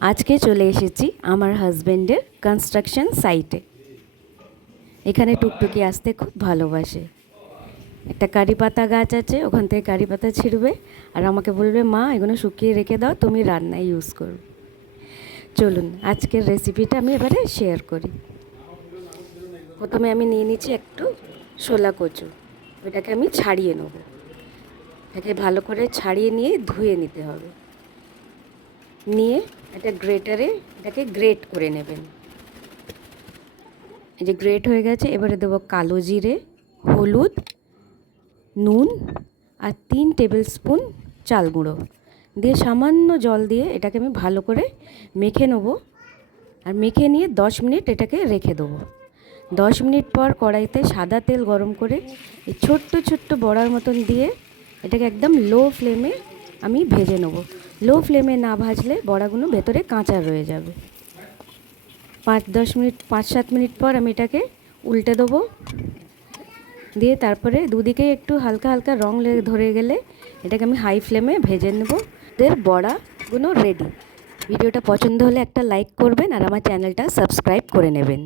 আজকে চলে এসেছি আমার হাজবেন্ডের কনস্ট্রাকশন সাইটে। এখানে টুকটুকি আসতে খুব ভালোবাসে। একটা কারি পাতা গাছ আছে, ওখান থেকে কারি পাতা ছিঁড়বে আর আমাকে বলবে, মা এগুলো শুকিয়ে রেখে দাও, তুমি রান্নায় ইউজ করো। চলুন আজকের রেসিপিটা আমি এবারে শেয়ার করি। প্রথমে আমি নিয়ে নিচ্ছি একটু শোলা কচু, ওইটাকে আমি ছাড়িয়ে নেব। এটাকে ভালো করে ছাড়িয়ে নিয়ে ধুয়ে নিতে হবে। নিয়ে একটা গ্রেটারে এটাকে গ্রেট করে নেবেন। এই যে গ্রেট হয়ে গেছে, এবারে দেবো কালো জিরে, হলুদ, নুন আর 3 টেবিল স্পুন চাল গুঁড়ো দিয়ে সামান্য জল দিয়ে এটাকে আমি ভালো করে মেখে নেব। আর মেখে নিয়ে 10 মিনিট এটাকে রেখে দেবো। 10 মিনিট পর কড়াইতে সাদা তেল গরম করে এই ছোট্ট ছোট্ট বড়ার মতন দিয়ে এটাকে একদম লো ফ্লেমে আমি ভেজে নেব। লো ফ্লেমে না ভাজলে বড়াগুলো ভেতরে কাঁচা রয়ে যাবে। 5-7 মিনিট পর আমি এটাকে উল্টে দেবো। দিয়ে তারপরে দুদিকে একটু হালকা হালকা রং ধরে গেলে এটাকে আমি হাই ফ্লেমে ভেজে নেব। এর বড়াগুলো রেডি। ভিডিওটা পছন্দ হলে একটা লাইক করবেন আর আমার চ্যানেলটা সাবস্ক্রাইব করে নেবেন।